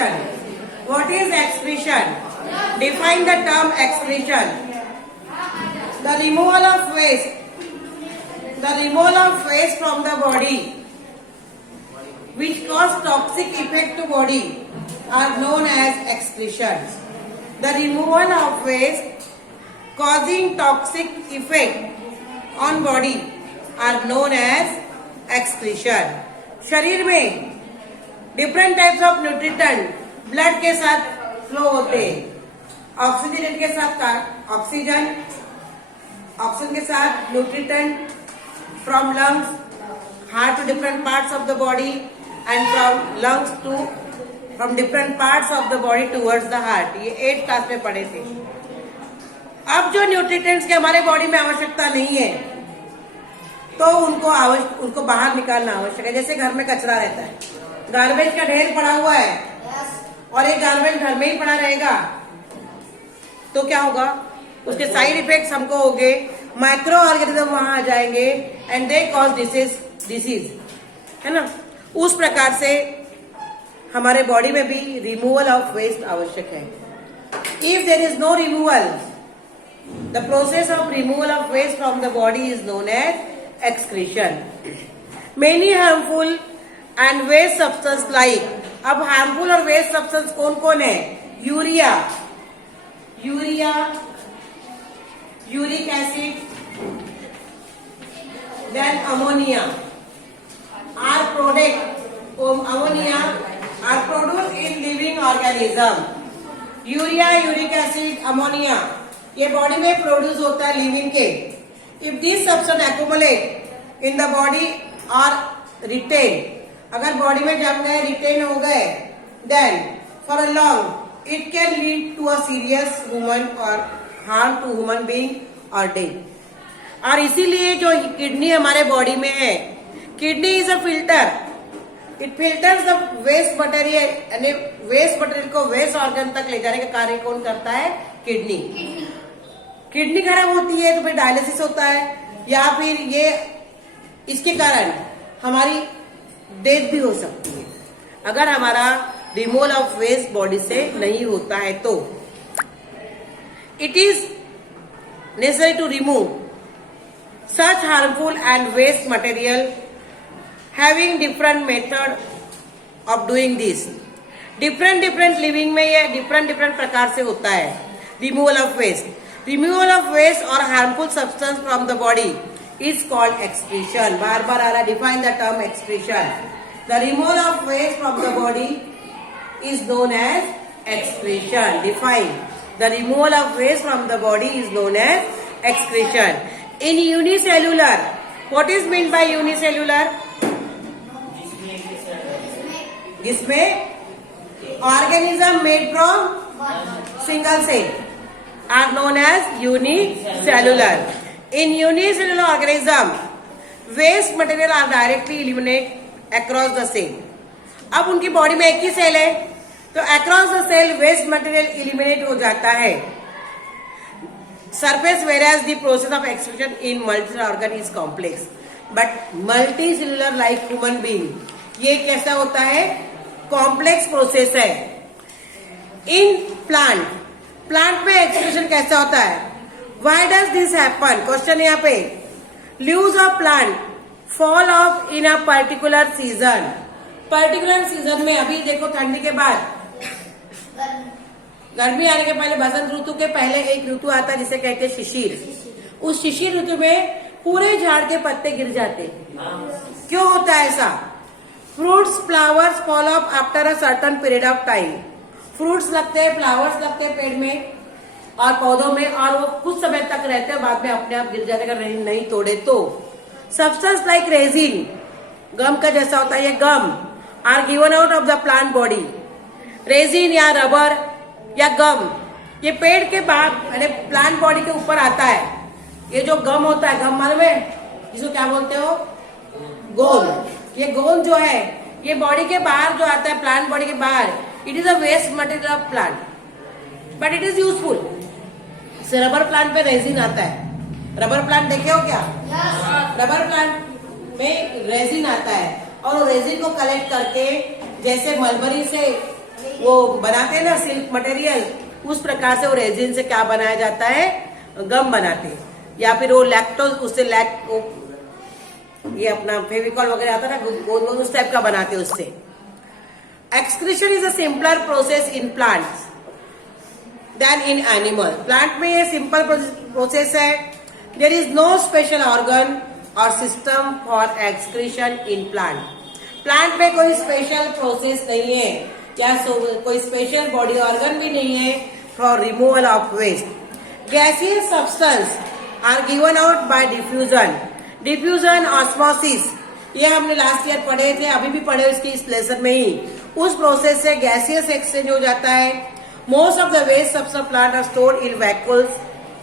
excretion. What is excretion? Define the term excretion. The removal of waste. The removal of waste from the body which cause toxic effect to body are known as excretions. The removal of waste causing toxic effect on body are known as excretion. शरीर में different types of nutrient blood के साथ flow होते हैं। Oxygen के साथ oxygen के साथ nutrient from lungs, heart to different parts of the body and from lungs to from different parts of the body towards the heart. ये 8th class में पढ़े थे। अब जो न्यूट्रिएंट्स की हमारे बॉडी में आवश्यकता नहीं है तो उनको बाहर निकालना आवश्यक है। जैसे घर में कचरा रहता है, गार्बेज का ढेर पड़ा हुआ है और एक गार्बेज घर में ही पड़ा रहेगा तो क्या होगा? उसके साइड इफेक्ट्स हमको होंगे, माइक्रो ऑर्गेनिज्म वहां आ जाएंगे एंड दे कॉज डिसीज, है ना। उस प्रकार से हमारे बॉडी में भी रिमूवल ऑफ वेस्ट आवश्यक है। If there is no removal, the process of removal of waste from the body is known as excretion. Many harmful and waste substance like, अब harmful और waste substance कौन कौन है? Urea, uric acid, then ammonia are produced in living organism. Urea, uric acid, ammonia ये body में produce होता है living के। If these substances accumulate in the body or retain, अगर बॉडी में जम गए, रिटेन हो गए, then for a long it can lead to a serious human or harm to human being or death. और इसीलिए जो किडनी हमारे बॉडी में है, kidney is a filter, it filters the waste material, यानी वेस्ट मटेरियल को waste organ तक ले जाने का कार्य कौन करता है? किडनी। किडनी खराब होती है तो फिर डायलिसिस होता है या फिर ये इसके कारण हमारी डेथ भी हो सकती है अगर हमारा रिमूवल ऑफ वेस्ट बॉडी से नहीं होता है तो। It is necessary to remove such harmful and waste material having different method of doing this. Different living में ये डिफरेंट प्रकार से होता है removal of waste. Removal of waste or harmful substance from the body is called excretion. बार बार आ रहा, define the term excretion. The removal of waste from the body is known as excretion. Define. The removal of waste from the body is known as excretion. In unicellular, what is meant by unicellular? जिसमें organism made from single cell are known as unicellular. In unicellular organism, waste material are directly eliminated across the cell. अब उनकी body में एक ही cell है तो across the cell waste material eliminate हो जाता है। Surface whereas the process of excretion in multicellular organ is complex, but multicellular like human being ये कैसा होता है? कॉम्प्लेक्स प्रोसेस है। इन प्लांट में एक्सक्रीशन कैसा होता है? Why does this happen? Question यहाँ पे। Leaves of plant fall off in a particular season. Particular season में, अभी देखो ठंडी के बाद, गर्मी आने के पहले, बसंत ऋतु के पहले एक ऋतु आता है जिसे कहते हैं शिशिर। उस शिशिर ऋतु में पूरे झाड़ के पत्ते गिर जाते। क्यों होता है ऐसा? Fruits flowers fall of after a certain period of time. Fruits लगते हैं, फ्लावर्स लगते हैं पेड़ में और पौधों में, और वो कुछ समय तक रहते हैं, बाद में अपने आप गिर जाने का नहीं तोड़े तो। सब्सटेंस लाइक रेजिन, गम का जैसा होता है ये gum, are given out of the plant body. Resin या रबर या गम ये पेड़ के बाद यानी प्लांट बॉडी के ऊपर आता है। ये जो गम होता है, गम मालूम है जिसको क्या बोलते हो? गोंद। ये गोंद जो है ये बॉडी के बाहर जो आता है, प्लांट बॉडी के बाहर, it is a waste material of plant but it is useful. Rubber plant पे रेजिन आता है। रबर प्लांट देखे हो क्या? रबर प्लांट में रेजिन आता है और वो रेजिन को कलेक्ट करके, जैसे मलबरी से वो बनाते हैं ना सिल्क मटेरियल, उस प्रकार से वो रेजिन से क्या बनाया जाता है, गम बनाते हैं। या फिर वो लैक्टोज, उससे ये अपना फेविकॉल वगैरह आता है ना, वो उस टाइप का बनाते हैं उससे। Excretion is a simpler process in plants than in animal. Plant में ये सिंपल प्रोसेस है। There is no special organ or system for excretion in plant. Plant में कोई स्पेशल प्रोसेस नहीं है या कोई स्पेशल बॉडी ऑर्गन भी नहीं है for removal of waste. Gaseous substance are given out by diffusion. Diffusion, osmosis, ये हमने लास्ट ईयर पढ़े थे, अभी भी पढ़े इसकी इस लेसन में ही। उस प्रोसेस से गैसियस एक्सचेंज हो जाता है। Most of the waste substance plant are stored in vacuoles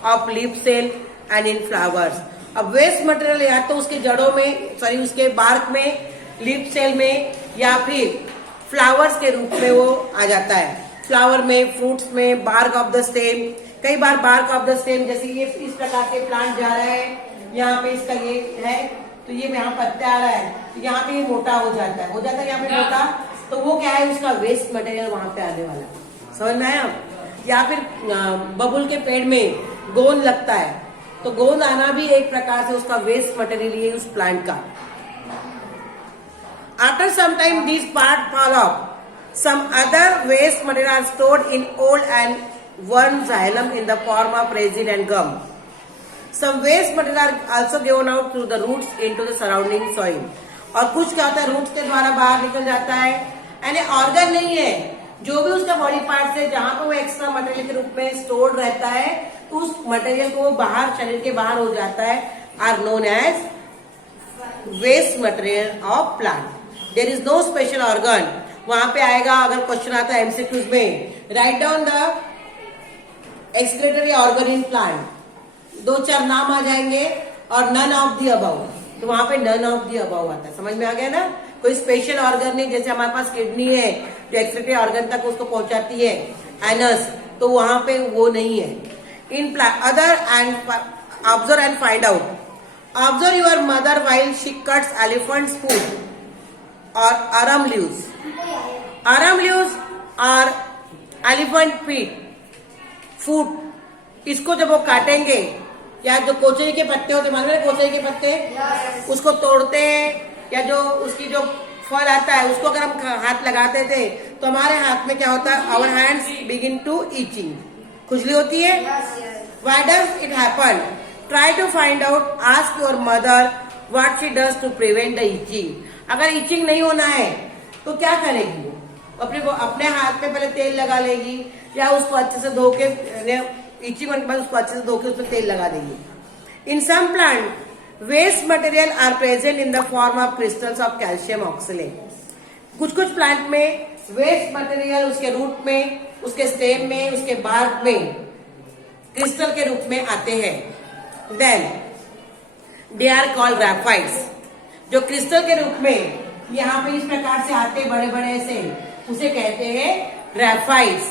of leaf cell and in flowers. अब वेस्ट मटेरियल या तो उसके जड़ों में, सॉरी उसके बार्क में, लीफ सेल में, या फिर फ्लावर्स के रूप में वो आ जाता है। फ्लावर में, फ्रूट्स में, बार्क ऑफ द स्टेम। कई बार बार्क ऑफ द स्टेम, जैसे ये इस प्रकार से प्लांट जा रहा है, यहाँ पे इसका ये है, तो ये यहाँ पत्ता आ रहा है, तो यहाँ पे ये मोटा हो जाता है यहाँ पे मोटा, तो वो क्या है, उसका वेस्ट मटेरियल वहां पे आने वाला। समझ में आया? या फिर बबुल के पेड़ में गोंद लगता है, तो गोंद आना भी एक प्रकार से उसका वेस्ट मटेरियल है उस प्लांट का। After some time this part fall off, some other waste material are stored in old and worn xylem in the form of resin and gum. Some waste material are also given out through the roots into the surrounding soil. और कुछ क्या होता है, roots के द्वारा बाहर निकल जाता है। यानी ऑर्गन नहीं है, जो भी उसका बॉडी पार्ट है जहां पर वो एक्स्ट्रा मटेरियल के रूप में स्टोर्ड रहता है, तो उस मटेरियल को वो बाहर, शरीर के बाहर हो जाता है, are known as waste material of plant. There is no special organ. वहां पे आएगा, अगर क्वेश्चन आता है एमसीक्यूज में, write down the excretory organ in plant, 2-4 नाम आ जाएंगे और नन ऑफ द अबव, तो वहां पे नन ऑफ द अबव आता है। समझ में आ गया ना? कोई स्पेशल ऑर्गन नहीं। जैसे हमारे पास किडनी है जो एक्सक्रीटरी ऑर्गन तक उसको पहुंचाती है, एनस, तो वहां पे वो नहीं है। In plant other and observe and find out. Observe your mother while she cuts elephants food और arum leaves. Arum leaves और एलिफेंट फीट फूड, इसको जब वो काटेंगे, या जो कोचई के पत्ते होते, मालूम है कोचई के पत्ते, उसको तोड़ते हैं, या जो उसकी जो फल आता है उसको अगर हम हाथ लगाते थे तो हमारे हाथ में क्या होता है, our hands begin to itching, खुजली होती है। Why does it happen? Try to find out, ask your mother what she does to prevent the itching. अगर इचिंग नहीं होना है तो क्या करेगी वो? अपने हाथ पे पहले तेल लगा लेगी, या उसको अच्छे से धो के, इचिंग होने के बाद उसको अच्छे से धो के उसमें तेल लगा देगी। In some plant waste material are present in the form of crystals of calcium oxalate. कुछ प्लांट में वेस्ट मटेरियल उसके रूट में, उसके स्टेम में, उसके बार्क में क्रिस्टल के रूप में आते हैं। Then they are called graphites. जो क्रिस्टल के रूप में यहाँ पे इस प्रकार से आते बड़े बड़े से, उसे कहते हैं graphites.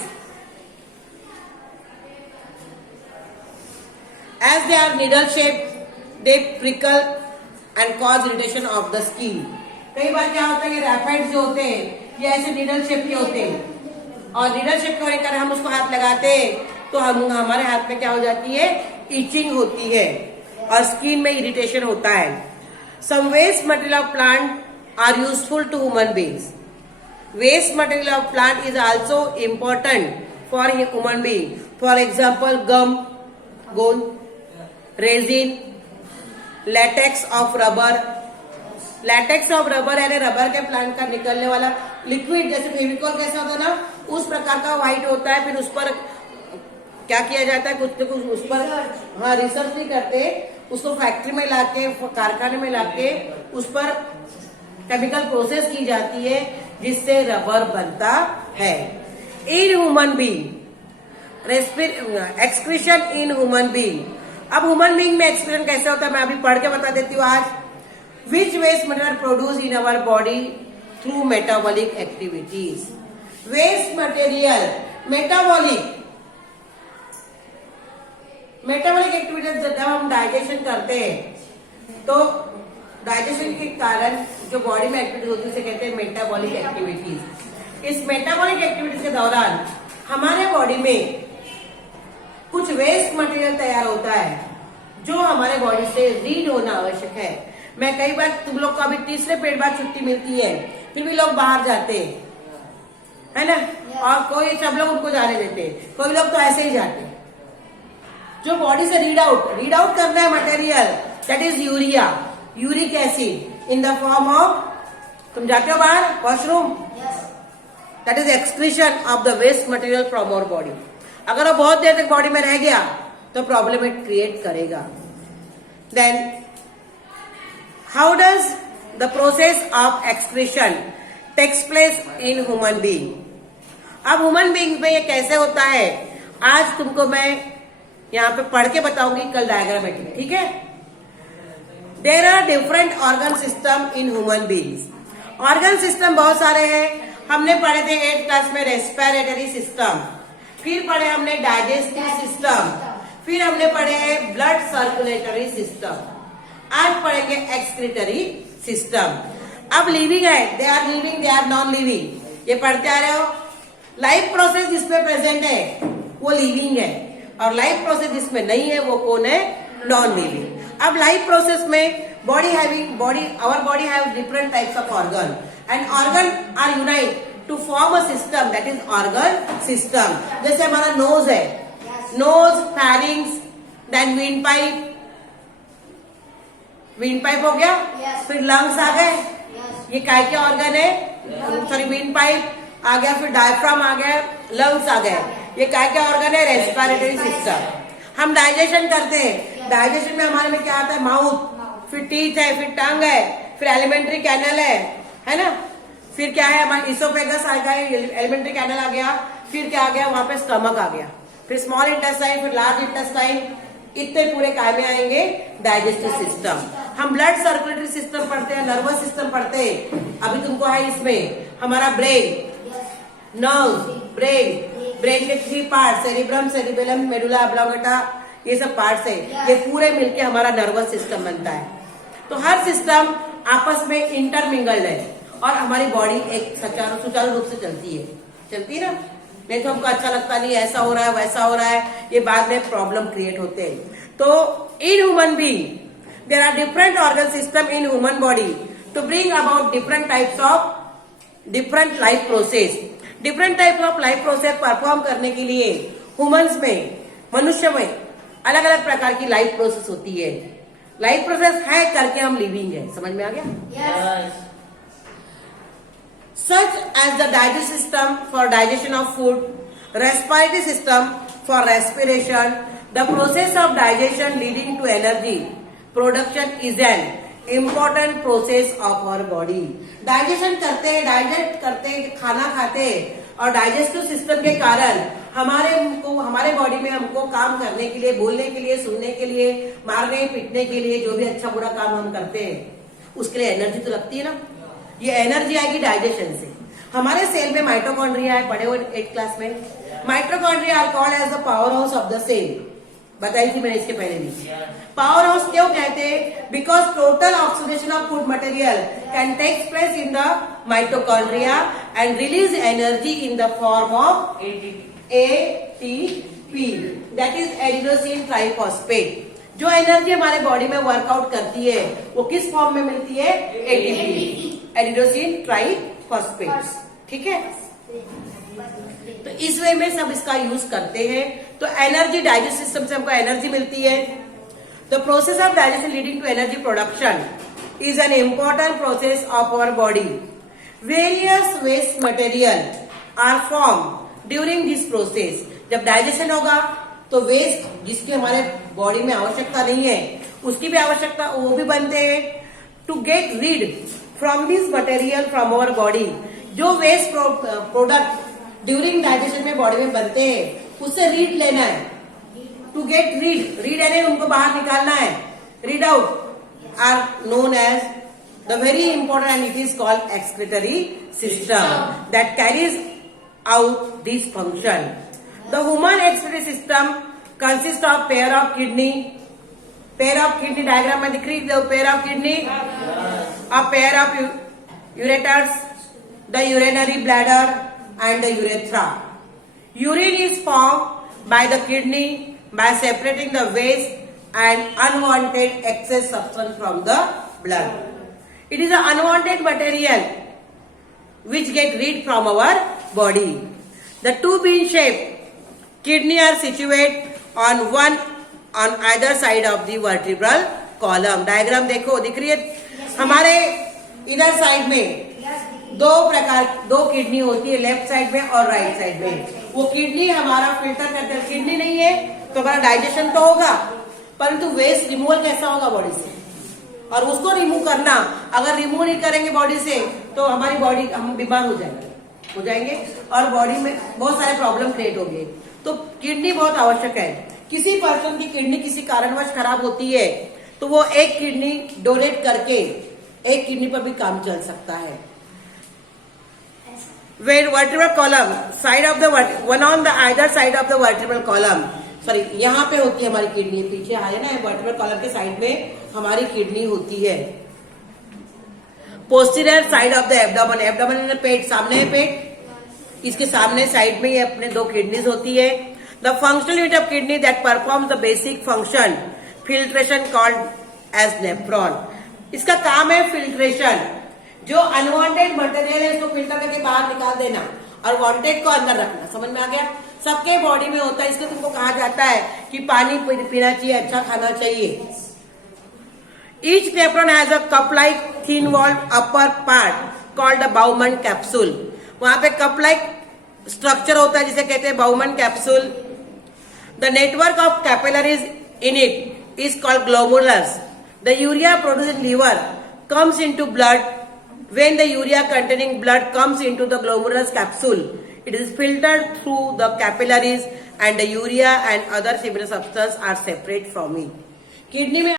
As they are needle shape they prickle and cause irritation of the skin. कई बार क्या होता है कि ग्रेफाइट्स जो होते हैं ये ऐसे नीडल शेप के होते हैं, और नीडल शेप के होने के कारण हम उसको हाथ लगाते हैं तो हमारे हाथ में क्या हो जाती है, इचिंग होती है और स्किन में इरिटेशन होता है। Some waste material of plant are useful to human beings. Waste material of plant is also important for human being. For example, gum, gold, resin, latex of rubber. Latex of rubber यानी rubber के plant का निकलने वाला liquid, जैसे फेविकॉल कैसा होता है ना, उस प्रकार का व्हाइट होता है। फिर उस पर क्या किया जाता है, कुछ न कुछ उस पर, हाँ, रिसर्च भी करते, उसको फैक्ट्री में लाके, कारखाने में लाके उस पर केमिकल प्रोसेस की जाती है जिससे रबर बनता है। इन ह्यूमन बीइंग एक्सक्रीशन इन ह्यूमन बीइंग। अब ह्यूमन बीइंग में एक्सक्रीशन कैसे होता है मैं अभी पढ़ के बता देती हूँ आज। Which waste material produce in our body through metabolic activities. Waste material metabolic activities, जब हम डाइजेशन करते हैं तो डाइजेशन के कारण जो बॉडी में एक्टिविटीज होती है उसे कहते हैं मेटाबॉलिक एक्टिविटीज। इस मेटाबॉलिक एक्टिविटीज के दौरान हमारे बॉडी में कुछ वेस्ट मटेरियल तैयार होता है जो हमारे बॉडी से रीड होना आवश्यक है। मैं कई बार तुम लोग को अभी तीसरे पेट बाद छुट्टी मिलती है, फिर भी लोग बाहर जाते है ना, और कोई सब लोग उनको जाने देते, कोई लोग तो ऐसे ही जाते। जो बॉडी से रीड आउट करना है material, that is urea, uric acid in the form of, तुम जाते हो बाहर washroom, that is excretion of the waste material from our body. अगर वो बहुत देर तक बॉडी में रह गया तो प्रॉब्लम इट क्रिएट करेगा। Then how does the process of excretion takes place in human being. अब ह्यूमन बीइंग में ये कैसे होता है, आज तुमको मैं यहाँ पे पढ़ के बताऊंगी, कल डायग्रामेटिक, ठीक है। There are different organ system in human beings. Organ system बहुत सारे हैं। हमने पढ़े थे 8th क्लास में रेस्पिरेटरी सिस्टम, फिर पढ़े हमने डाइजेस्टिव सिस्टम, फिर हमने पढ़े ब्लड सर्कुलेटरी सिस्टम, आज पढ़ेंगे एक्सक्रीटरी सिस्टम। अब लिविंग है, they are living, they are non living, ये पढ़ते आ रहे हो। लाइफ प्रोसेस जिसमें प्रेजेंट है वो लिविंग है, और लाइफ प्रोसेस जिसमें नहीं है वो कौन है, नॉन लिविंग। अब लाइफ प्रोसेस में our body have different types of organ, and organ are unite to form a system, that is organ system। जैसे हमारा नोज है, nose, pharynx, then wind pipe हो गया, फिर लंग्स आ गए, ये काय के ऑर्गन है, सॉरी विंड पाइप आ गया, फिर डायफ्राम आ गया, लंग्स आ गए, ये काय के ऑर्गन है, रेस्पिरेटरी सिस्टम। हम डाइजेशन करते हैं, डाइजेशन में हमारे में क्या आता है, माउथ, फिर टीथ है, फिर टंग है, फिर एलिमेंट्री कैनल है ना, फिर क्या है हमारा इसोफेगस आ गया, एलिमेंट्री कैनल आ गया, फिर क्या आ गया वहां पे स्टमक आ गया, फिर स्मॉल इंटेस्टाइन, फिर लार्ज इंटेस्टाइन, इतने पूरे काय में आएंगे, डाइजेस्टिव सिस्टम। हम ब्लड सर्कुलेटरी सिस्टम पढ़ते हैं, नर्वस सिस्टम पढ़ते हैं, अभी तुमको है इसमें हमारा ब्रेन, नर्व, ब्रेन के 3 part, cerebrum, cerebellum, medulla oblongata, ये सब पार्ट्स है, ये पूरे मिलके हमारा नर्वस सिस्टम बनता है। तो हर सिस्टम आपस में इंटरमिंगल्ड है और हमारी बॉडी एक सुचारू रूप से चलती है ना, नहीं तो हमको अच्छा लगता नहीं, ऐसा हो रहा है वैसा हो रहा है, ये बाद में प्रॉब्लम क्रिएट होते हैं। तो in human being there are different organ system in human body to bring about different types of different life process. Different type of life process perform करने के लिए ह्यूमंस में, मनुष्य में अलग अलग प्रकार की लाइफ प्रोसेस होती है। लाइफ प्रोसेस है करके हम लिविंग है, समझ में आ गया? yes. Such as the digestive system for digestion of food, respiratory system for respiration, the process of digestion leading to energy production is an important process of our body। Digestion करते हैं, digest करते हैं, खाना खाते हैं, और digestive system के कारण हमारे बॉडी में हमको काम करने के लिए, बोलने के लिए, सुनने के लिए, मारने पीटने के लिए, जो भी अच्छा बुरा काम हम करते हैं उसके लिए एनर्जी तो लगती है ना। ये एनर्जी आएगी डाइजेशन से। हमारे सेल में माइटोकॉन्ड्रिया है, पढ़े हुए 8th क्लास में। Mitochondria are called as the power house of the cell, बताई थी मैंने इसके पहले भी। पावर हाउस क्यों कहते हैं? Because total oxidation of food material can take place in the mitochondria and release energy in the form of ATP, that is adenosine triphosphate. जो एनर्जी हमारे बॉडी में वर्कआउट करती है वो किस फॉर्म में मिलती है? ATP, एडिनोसिन ट्राइफॉस्फेट, ठीक है। तो इस वे में सब इसका यूज करते हैं। तो एनर्जी, डाइजेस्ट सिस्टम से हमको एनर्जी मिलती है। The process of digestion leading to energy production is an important process of our body. Various waste material are form during this process. जब डाइजेशन होगा तो वेस्ट जिसकी हमारे बॉडी में आवश्यकता नहीं है उसकी भी आवश्यकता, वो भी बनते हैं। To get rid from this material from our body, जो वेस्ट प्रोडक्ट ड्यूरिंग डाइजेशन में बॉडी में बनते हैं उससे रीड लेना है। टू गेट रीड यानी उनको बाहर निकालना है, rid out are known as the very important and it is called excretory system that carries out this function। The human excretory system consists of pair of kidney diagram में दिख रही है, pair of kidney, a pair of ureters, the urinary bladder, and the urethra. Urine is formed by the kidney by separating the waste and unwanted excess substance from the blood. It is an unwanted material which get rid from our body. The two bean shaped kidney are situated on either side of the vertebral column. Diagram देखो, दिख रही है हमारे इधर side में दो kidney होती है, लेफ्ट साइड में और राइट साइड में. वो किडनी हमारा फिल्टर करते हैं. किडनी नहीं है तो हमारा डाइजेशन तो होगा, परंतु वेस्ट रिमूवल कैसा होगा बॉडी से, और उसको रिमूव करना, अगर रिमूव नहीं करेंगे बॉडी से तो हमारी बॉडी, हम बीमार हो जाएंगे और बॉडी में बहुत सारे प्रॉब्लम क्रिएट होंगे. तो किडनी बहुत आवश्यक है. किसी पर्सन की किडनी किसी कारणवश खराब होती है तो वो एक किडनी डोनेट करके एक किडनी पर भी काम चल सकता है. When vertebral column side of the one on the either side of the vertebral column, sorry यहाँ पे होती है हमारी किडनी, पीछे है ना वर्टिब्रल कॉलम के साइड में हमारी किडनी होती है. Posterior side of the abdomen, abdomen पेट, सामने है पेट, इसके सामने साइड में ये अपने दो किडनीज होती है. The functional unit of kidney that performs the basic function filtration called as nephron. इसका काम है फिल्ट्रेशन. जो अनवांटेड मटेरियल है उसको फिल्टर करके बाहर निकाल देना और वांटेड को अंदर रखना. समझ में आ गया? सबके बॉडी में होता है, इसलिए तुमको कहा जाता है कि पानी पीना चाहिए, अच्छा खाना चाहिए. Each nephron has a cup like thin walled upper part called the Bowman capsule. वहां पे कप लाइक स्ट्रक्चर होता है जिसे कहते हैं Bowman capsule. The network of capillaries in it is called glomerulus. The urea produce in liver comes into blood. When the urea containing blood comes into the glomerulus capsule, it is filtered through the capillaries and the urea and other similar substances are separate from it. Kidney में